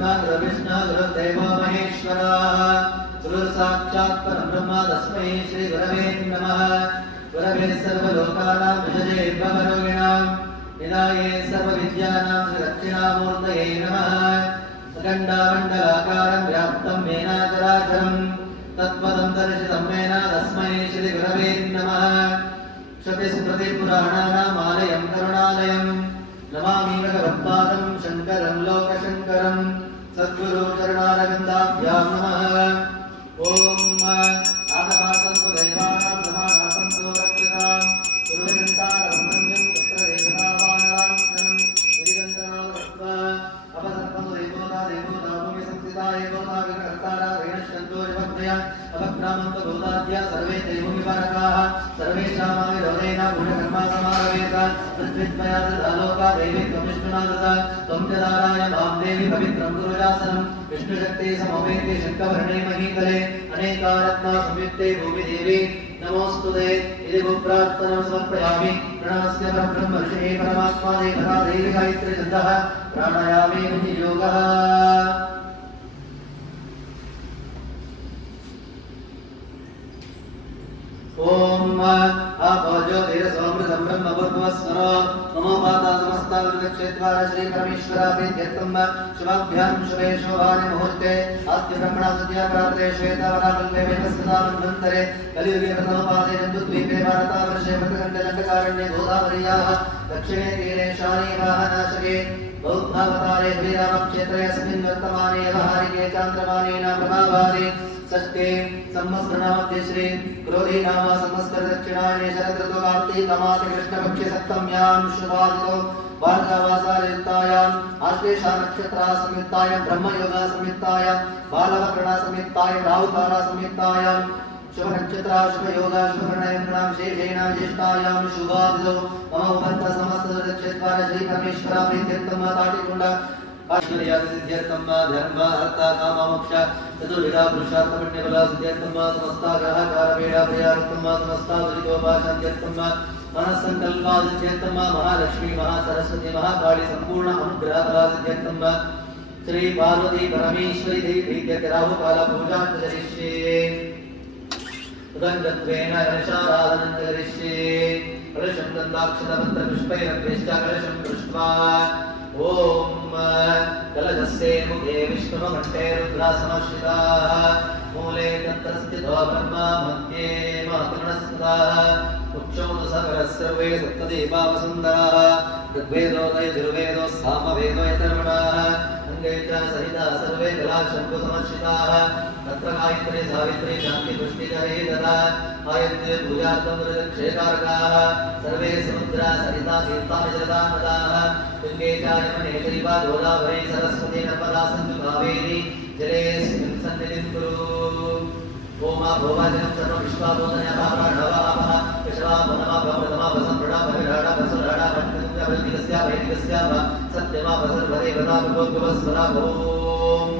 गुरुब्रह्मा गुरुविष्णु गुरुदेवो महेश्वरः गुरुसाक्षात् परब्रह्म तस्मै श्रीगुरवे नमः गुरवे सर्वलोकानां विषये भवरोगिणां निधाये सर्वविद्यानां दक्षिणामूर्तये नमः अखण्डामण्डलाकारं व्याप्तं मेनाचराचरम् तत्पदं दर्शितं मेन तस्मै श्रीगुरवे नमः श्रुतिस्मृतिपुराणानामालयं करुणालयम् तद्विद्मया तदालोका देवी त्वं त्वं च नाराय माँ देवी पवित्रं गुरुजासनं विष्णुशक्ति समवेते शङ्कवर्णे महीतले अनेकारत्ना संयुक्ते भूमिदेवी नमोऽस्तु ते इति गुप्रार्थनं समर्पयामि प्रणवस्य परब्रह्म ऋषिः परमात्मा देवता देवी गायत्री छन्दः प्राणायामे विनियोगः ॐ आपो ज्योतिरसोमृतं ब्रह्मपूर्वस्वरो पाता समस्तावृतक्षेत्वार श्रीपरमेश्वराभीत्यर्थं शुभाभ्यां शुभे शोभानि मुहूर्ते। आद्य ब्रह्मणा सद्या प्राप्ते श्वेतावराकल्पे वेदस्सदानन्दन्तरे कलियुगे प्रथमपादे जन्तुद्वीपे भारतावर्षे मृतकण्ठदण्डकारण्ये गोदावर्याः। दक्षिणे तीरे शानी बौद्धावतारे श्रीरामक्षेत्रे अस्मिन् वर्तमाने व्यवहारिके चान्द्रमानेन प्रभावादि। षष्ठे संवत्सरनामध्ये श्री क्रोधी नाम संवत्सर दक्षिणायने शरद ऋतु कार्तिक मास कृष्णपक्षे सप्तम्यां शुभादितो भार्गवासायुक्तायाम् आश्लेषा नक्षत्रा संयुक्तायां ब्रह्मयोगा संयुक्तायां बालवकरणा संयुक्तायां राहुकाला संयुक्तायां शुभ नक्षत्रा शुभ योगा शुभ प्रणयं शेषेण ज्येष्ठायां शुभादितो मम उपन्त समस्त दक्षेत्वार श्री परमेश्वरा प्रीत्यर्थं ताटिकुण्ड आश्वर्यासिद्ध्यर्थं धर्म अर्थ काम मोक्ष चतुर्विधा पुरुषार्थमण्यबला सिद्ध्यर्थं समस्ता ग्रहकारवेडा प्रियार्थं समस्ता दुरितोपाशान्त्यर्थं मनस्सङ्कल्पा सिद्ध्यर्थं महालक्ष्मी महासरस्वती महाकाली सम्पूर्ण अनुग्रहबला श्री पार्वती ఓం జలజస్సే ముఖే విష్ణుమహంటే రుద్రాసమశ్రితా మూలే తత్రస్థితో బ్రహ్మ మధ్యే మాతృణస్మృతా ఉక్షౌను సకరస్సర్వే సప్తదీపావసుందరా ఋగ్వేదో నయ ధుర్వేదో సామవేదో యతర్మణా अङ्गे च सहिता सर्वे कलाशङ्कुसमर्शिताः तत्र गायत्री, सावित्री शान्ति पुष्टिकरे ददा आयत्ते पूजार्थं क्षेकारकाः सर्वे समुद्रा सरिता तीर्थानिजता नदाः गङ्गे च यमने चैव गोदावरी सरस्वती नर्मदा सन्तु कावेरी। जलेऽस्मिन् सन्निधिं कुरु। ओमा भोवाजनं सर्व विश्वाबोधनयः प्रणवापः वैदिकस्य वैदिकस्य सत्यमा वसर्वदे वदा भगवद्भवस्वरा ॐ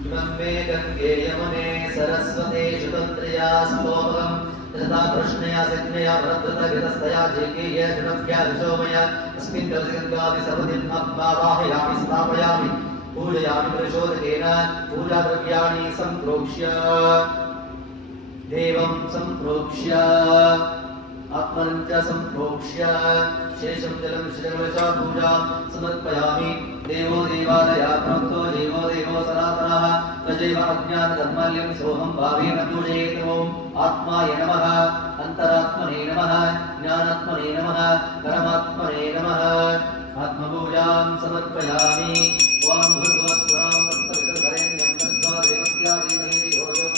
इमं मे गङ्गे यमुने सरस्वते शुतन्त्र्या स्तोमकम् तथा कृष्णया सिग्नया भरद्रतगिरस्तया जेकेय जनभ्या विशोमया अस्मिन् गङ्गादि सर्वदिम् आवाहयामि स्थापयामि पूजयामि परिशोधकेन पूजाद्रव्याणि सम्प्रोक्ष्य देवं सम्प्रोक्ष्य आत्मनं च सम्प्रोक्ष्य शेषं जलं शिरकलशा पूजां। समर्पयामि। देवो देवालया प्रोक्तो देवो देवो सनातनः। तजैव अज्ञानधर्माल्यं सोऽहं भावेन पूजयेत् ॐ आत्माय नमः। अन्तरात्मने नमः। ज्ञानात्मने नमः। परमात्मने नमः। आत्मपूजां समर्पयामि। ॐ भूर्भुवस्वरां तत्सवितुर्वरेण्यं तद्वा देवस्य धीमहि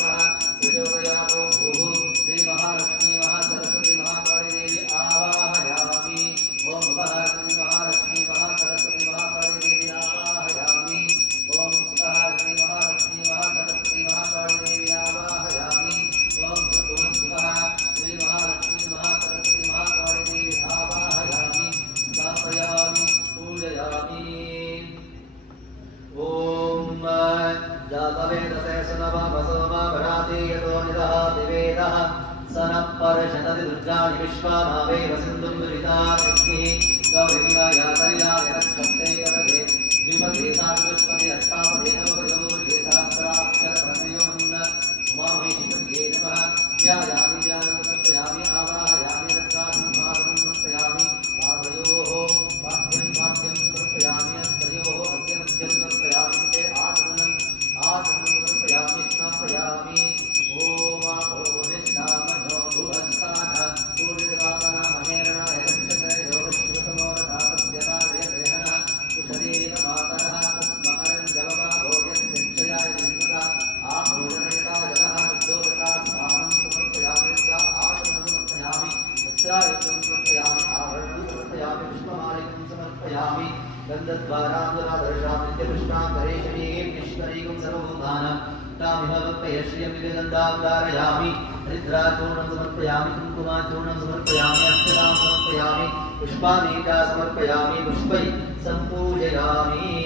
पुष्पानि च पुष्पै सम्पूजयामि।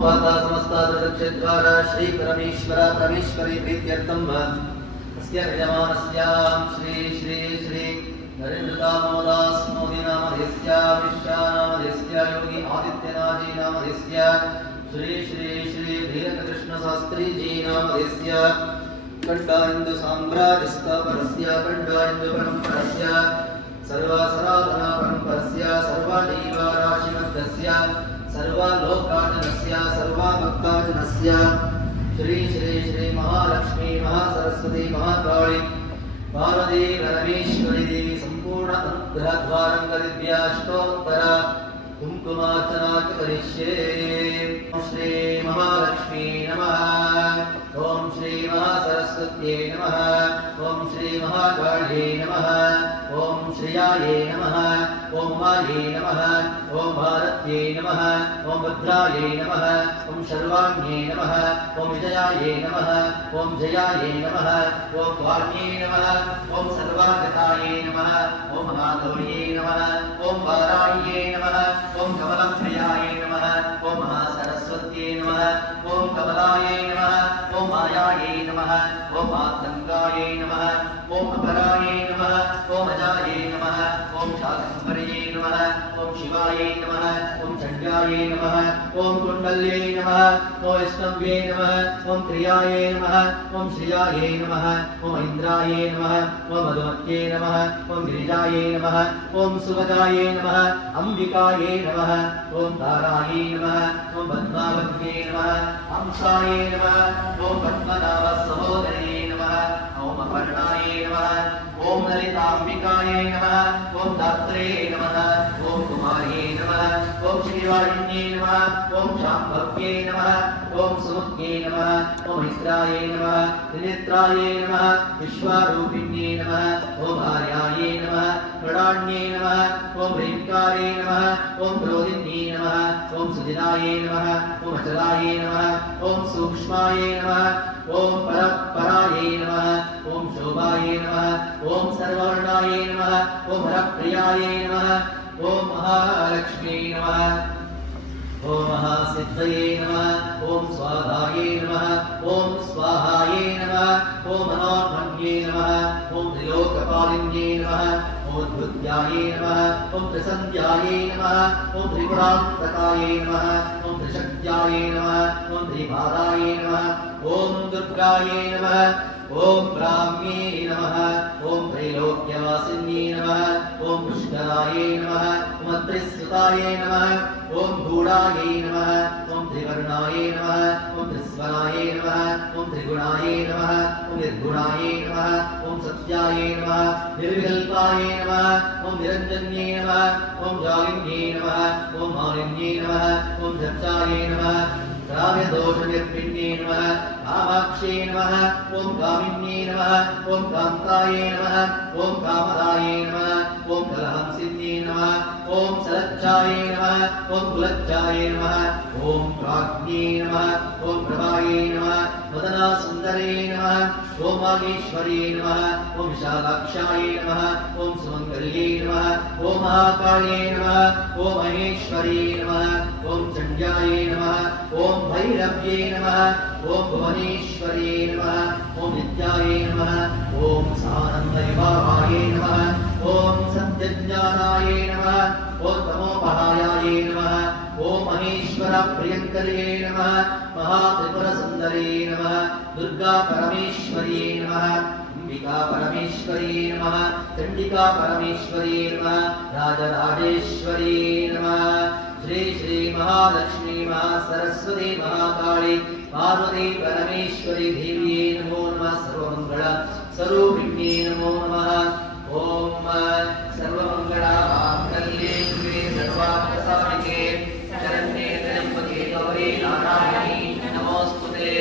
माता समस्तादक्षद्वारा श्रीपरमेश्वर परमेश्वरी प्रीत्यर्थं अस्य यजमानस्यां श्री श्री श्री नरेन्द्रदामोदास मोदी योगी आदित्यनाथी श्री श्री श्री धीरकृष्ण शास्त्री जी नामधेस्य सर्वसनातन परम्परस्य सर्वदैवाराशिमन्तस्य सर्वलोकाजनस्य सर्वभक्ताजनस्य श्री श्री श्री महालक्ष्मी, महासरस्वती, महाकाली, पार्वती, परमेश्वरी देवी, सम्पूर्ण अनुग्रहद्वारं कुङ्कुमार्चना च करिष्ये ॐ श्री महालक्ष्मी नमः ॐ श्री महासरस्वत्यै नमः ॐ श्री महाकाल्यै नमः ॐ श्रियायै नमः ஓம் வாயை நம ஓம் பாரத்யை நம ஓம் பத்ராயை நம ஓம் சர்வாண்யை நம ஓம் விஜயாயை நம ஓம் ஜயாயை நம ஓம் வாண்யை நம ஓம் சர்வாகதாயை நம ஓம் மகாகௌரியை நம ஓம் வாராயை நம ஓம் கமலப்பிரியாயை நம ஓம் மகாசரஸ்வத்யை நம ஓம் கமலாயை நம ஓம் மாயாயை நம ஓம் ஆத்தங்காயை நம ஓம் அபராயை நம ஓம் அஜாயை நம ஓம் சாகம்பரையை நம ஓம் சிவாயை நம ஓம் சண்யாயை நம ஓம் குண்டல்யை நம ஓம் ஸ்தம்பியை நம ஓம் கிரியாயை நம ஓம் ஸ்ரீயாயை நம ஓம் இந்திராயை நம ஓம் மதுமத்யே நம ஓம் கிரிஜாயை நம ஓம் சுபதாயை நம அம்பிகாயை நம ஓம் தாராயை நம ஓம் பத்மாவத்யே நம அம்சாயை நம ஓம் பத்மநாப சகோதரி ॐ अपर्णायै नमः। ॐ ललिताम्बिकायै नमः। ॐ दात्रे नमः। ॐ कुमार्यै ఓం శ్రీవాణ్యే నమ ఓం శాంభవ్యే నమ ఓం సుముఖ్యే నమ ఓం మిత్రాయే నమ త్రినేత్రాయే నమ విశ్వారూపిణ్యే నమ ఓం ఆర్యాయే నమ ప్రడాణ్యే నమ ఓం హ్రీంకారే నమ ఓం క్రోధిన్యే నమ ఓం సుజినాయే నమ ఓం అచలాయే నమ ఓం సూక్ష్మాయే నమ ఓం పర పరాయే నమ ఓం శోభాయే నమ ఓం సర్వవర్ణాయే నమ ఓం హరప్రియాయే నమ ॐ महालक्ष्मी नमः ॐ महासिद्धये नमः ॐ स्वाहायै नमः ॐ स्वाहायै नमः ॐ मनोन्मन्ये नमः ॐ त्रिलोकपालिन्ये नमः ॐ धृत्यायै नमः ॐ त्रिसन्ध्यायै नमः ॐ त्रिपुरान्तकायै नमः ॐ त्रिशक्त्यायै नमः ॐ त्रिपादायै नमः ॐ दुर्गायै नमः ॐ ब्राह्म्ये नमः ॐ त्रैलोक्यवासिन्ये नमः ॐ पुष्करायै नमः ॐ त्रिसुतायै नमः ॐ गूढायै नमः ॐ त्रिवर्णायै नमः ॐ त्रिस्वरायै नमः ॐ त्रिगुणायै नमः ॐ निर्गुणायै नमः ॐ सत्यायै नमः निर्विकल्पायै नमः ॐ निरञ्जन्ये नमः ॐ जालिन्ये नमः ॐ मालिन्ये नमः ॐ धत्तायै नमः काव्यदोषनिर्पिण्ये नमः कामाक्षे नमः ॐ कामिन्ये नमः ॐ कान्तायै नमः ॐ कामदायै नमः ॐ कलहंसिन्ये नमः ॐ सलज्जायै नमः ॐ कुलज्जायै नमः ॐ प्राज्ञे नमः ॐ प्रभायै नमः मदनासुन्दरे नमः ॐ नमः ॐ विशालाक्षायै नमः ॐ सुमङ्गल्ये नमः ॐ महाकाये नमः ॐ महेश्वर्ये नमः ॐ चण्ड्यायै नमः ॐ भैरव्ये नमः ॐ भुवनेश्वर्ये नमः ॐ नित्यायै नमः ॐ सानन्दविभावायै नमः ॐ ज्ञानाय नमः। ॐ तमोपहायाय नमः। ॐ महेश्वरप्रियङ्कर्ये नमः। महात्रिपुरसुन्दरे नमः। दुर्गा परमेश्वर्ये नमः। अम्बिका परमेश्वरी नमः। चण्डिका परमेश्वरी नमः। राजराजेश्वरी नमः। श्री श्री महालक्ष्मी महासरस्वती महाकाली पार्वती परमेश्वरी देव्यै नमो नमः। सर्वमङ्गल स्वरूपिण्ये नमो नमः। ॐ सर्वमङ्गलामाङ्गल्ये शिवे सर्वार्थसाधिके शरण्ये त्र्यम्बके गौरी नारायणी नमोऽस्तुते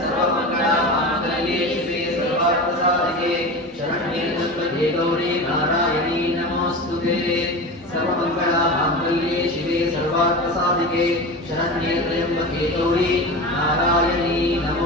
सर्वमङ्गलामाङ्गल्ये शिवे सर्वार्थसाधिके शरण्ये त्र्यम्बके गौरी नारायणी नमोऽस्तुते सर्वमङ्गलामाङ्गल्ये शिवे सर्वार्थसाधिके शरण्ये त्र्यम्बके गौरी नारायणी नमोऽस्तुते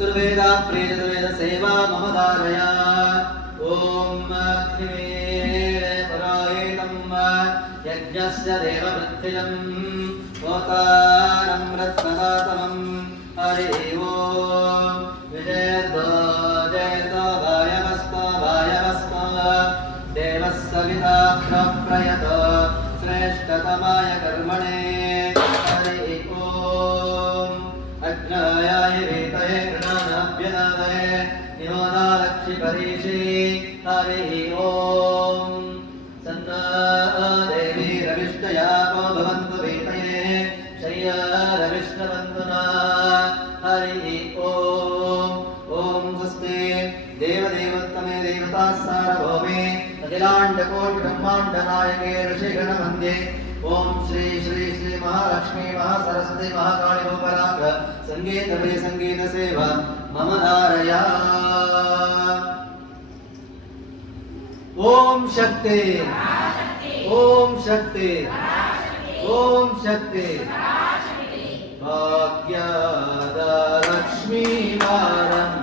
चतुर्वेदा प्रेतवेद सेवा मम धारया ॐ अग्निवे परायेतं यज्ञस्य देववृत्तिजं होतारं रत्नदातमं हरि ओम् विजयर्दो जयतो वायवस्तो वायवस्तो देवः सविता प्रप्रयत श्रेष्ठतमाय कर्मणे हरि ओम् अग्नायाय वेतये गृणानाभ्यनादये निरोधालक्षिपरीषे हरि ओम् सन्ना देवी रविष्टयापो भवन्तु वेतये शय्या रविष्टवन्तु न हरि ओम् ॐ स्वस्ति देवदेवोत्तमे देवता सार्वभौमे अखिलाण्डकोटिब्रह्माण्डनायके ऋषिगणवन्द्ये ॐ श्री श्री श्री महालक्ष्मी महासरस्वती महाकाली भूपराग सङ्गीतप्रिय सङ्गीतसेवा मम धारया। ओम शक्ति। ओम शक्ति। ओम शक्ति। भाग्याद लक्ष्मी वारम्मा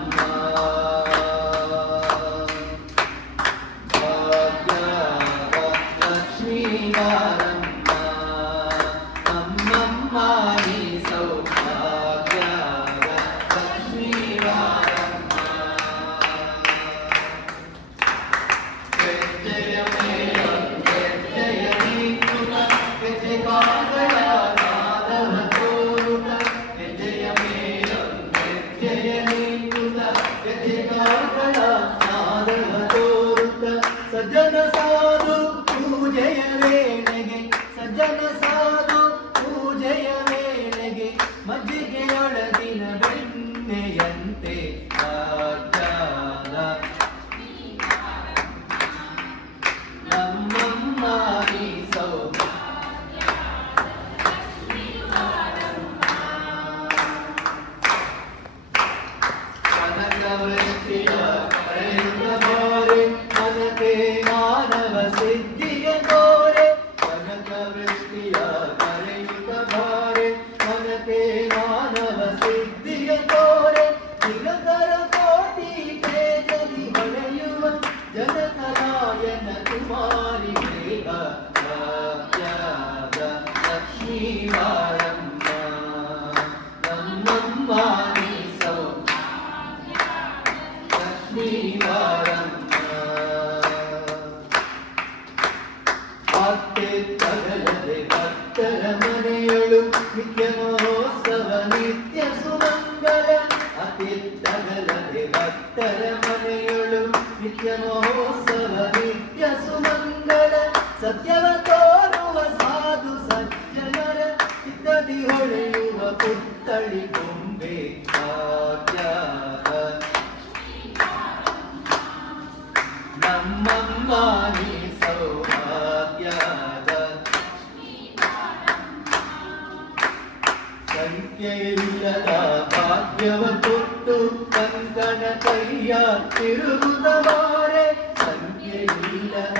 ಸಂಖ್ಯೆಯಿಲ್ಲದ ಭಾಗ್ಯವ ಕೊಟ್ಟು ಕಂಕಣ ಕೈಯ ತಿರುಗುತ್ತವಾರೆ ಸಂಖ್ಯೆಯಿಲ್ಲದ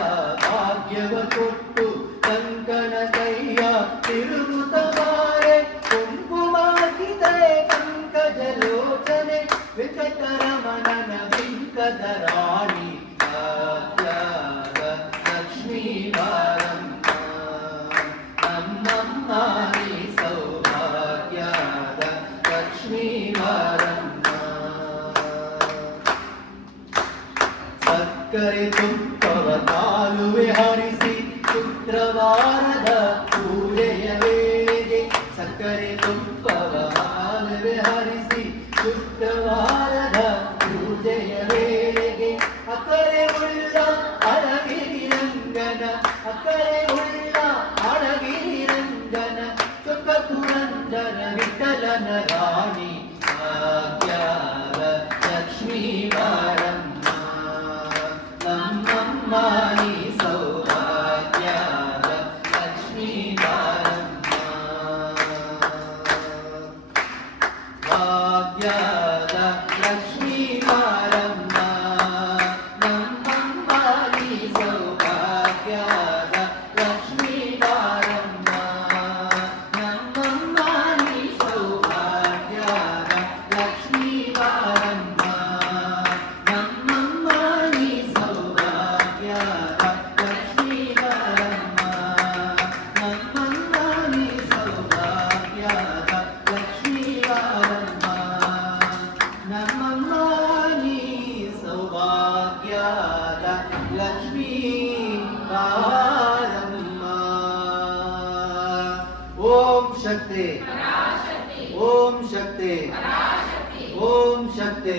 ओम शक्ति।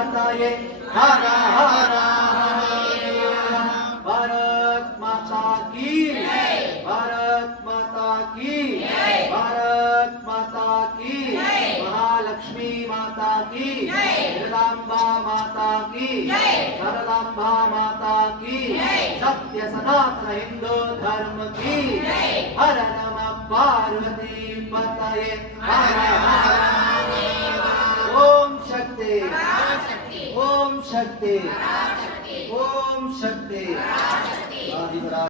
पतये हर हर भारत माता की भारत माता की भारत माता की महालक्ष्मी माता की जगदाम्बा माता की शारदाम्बा माता की सत्य सनातन हिंदू धर्म की हर नमः पार्वती पतये। हर हर ओम शक्ति। शक्ति। ओम शक्ति।